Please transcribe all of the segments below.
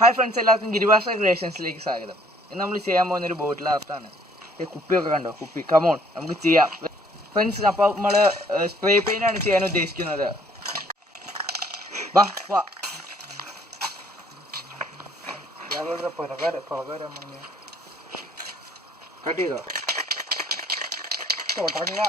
Hi friends, എല്ലാവർക്കും ഗിരിഭാഷ ക്രിയേഷൻസിലേക്ക് സ്വാഗതം. ഇന്ന് നമ്മൾ ചെയ്യാൻ പോകുന്നൊരു ബോട്ടിൽ ആർട്ടാണ്. കുപ്പിയൊക്കെ കണ്ടോ? കുപ്പി. കമോൺ, നമുക്ക് ചെയ്യാം ഫ്രണ്ട്സ്. അപ്പോൾ നമ്മൾ സ്പ്രേ പെയിൻ്റാണ് ചെയ്യാൻ ഉദ്ദേശിക്കുന്നത്. വാ വാ കട്ട് ചെയ്തോ തോട്ടങ്ങ.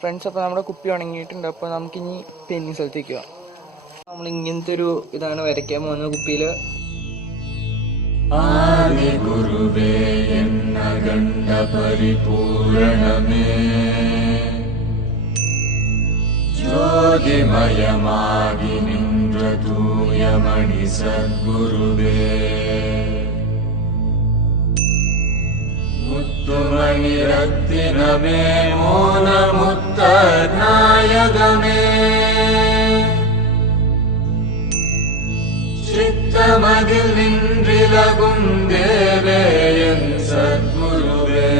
ഫ്രണ്ട്സ്, അപ്പോൾ നമ്മുടെ കുപ്പി ഉണങ്ങിയിട്ടുണ്ട്. അപ്പോൾ നമുക്കിനി പെന്നി സ്ഥലത്തേക്ക് പോകാം. നമ്മൾ ഇങ്ങനത്തെ ഒരു ഇതാണ് വരയ്ക്കാൻ പോകുന്നത് കുപ്പിയിൽ. ആദി ഗുരുവേ എന്ന ഗണ്ഡ പരിപൂരണമേ, ജ്യോതിമയമാകി നിன்ற തൂയമണി സദ്ഗുരുവേ, മുത്തുമണി രത്തിനമേ മോനമുത്തനായകമേ, ചിത്തമതിൽ നിன்றிலகும் தேவே என் சத்குருவே,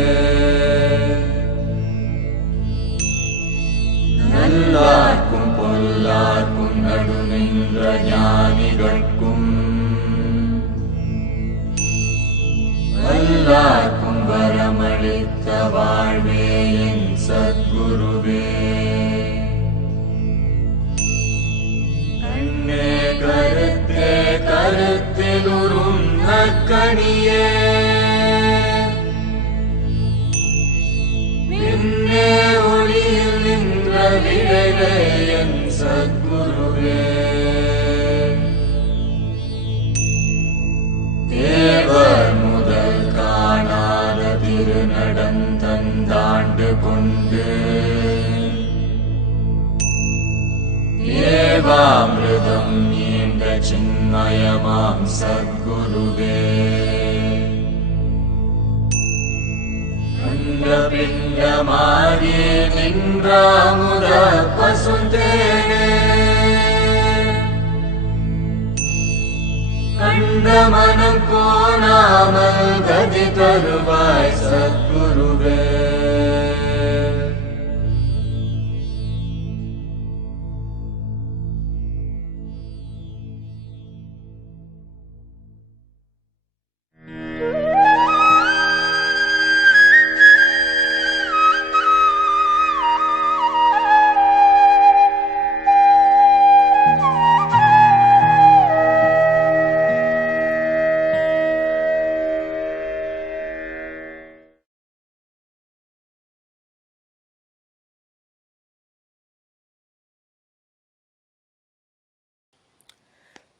நல்லார்க்கும் பொல்லார்க்கும் நடு நின்ற ஞானிகட்கும், வல்லார்க்கும் வரமளித்த வாழ்வே என் சத்குருவே, கண்ணே கருத்தே கருத்திலுறும் நற்கணியே, விண்ணே ஒளியில் நின்ற விளைவே என் சத்குருவே, தேவர் முதல் காணாத திருநடந்தந்தாண்டு கொண்டு, ஏவாமிருதம் நீண்ட சின்மயமாம் சத்குருவே, அண்ட பிண்டமாகி நின்றாமுத பசுந்தேனே, கண்ட மனம் கோணாமல் கதி தருவாய் சத்குருவே.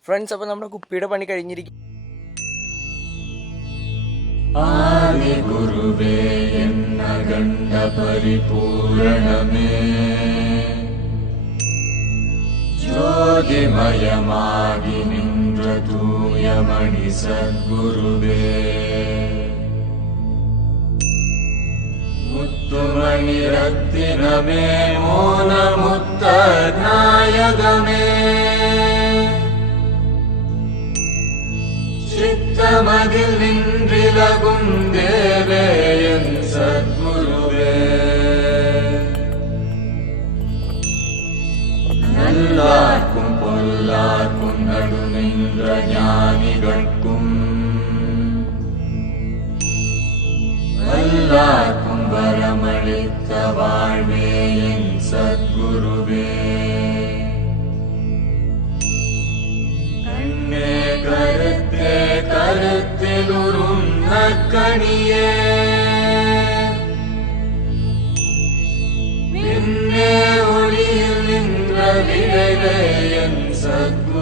ഫ്രണ്ട്സ്, അപ്പോൾ നമ്മുടെ കുപ്പിയുടെ പണി കഴിഞ്ഞിരിക്കും. ആദി ഗുരുവേ എന്ന ഗണ്ഡ പരിപൂരണമേ, ജ്യോതിമയമാകി നിன்ற തൂയമണി സദ്ഗുരുവേ, മുത്തുമണി രത്തിനമേ മോനമുത്തനായകമേ, ചിത്തമതിൽ നിன்றிலகும் தேவே என் சத்குருவே, நல்லார்க்கும் பொல்லார்க்கும் நடு நின்ற ஞானிகட்கும், வல்லார்க்கும் வரமளித்த வாழ்வே என் சத்குருவே, கண்ணே கருத்தே கருத்திலுறும் நற்கணியே, விண்ணே ஒளியில் நின்ற விளைவே என் சத்குருவே.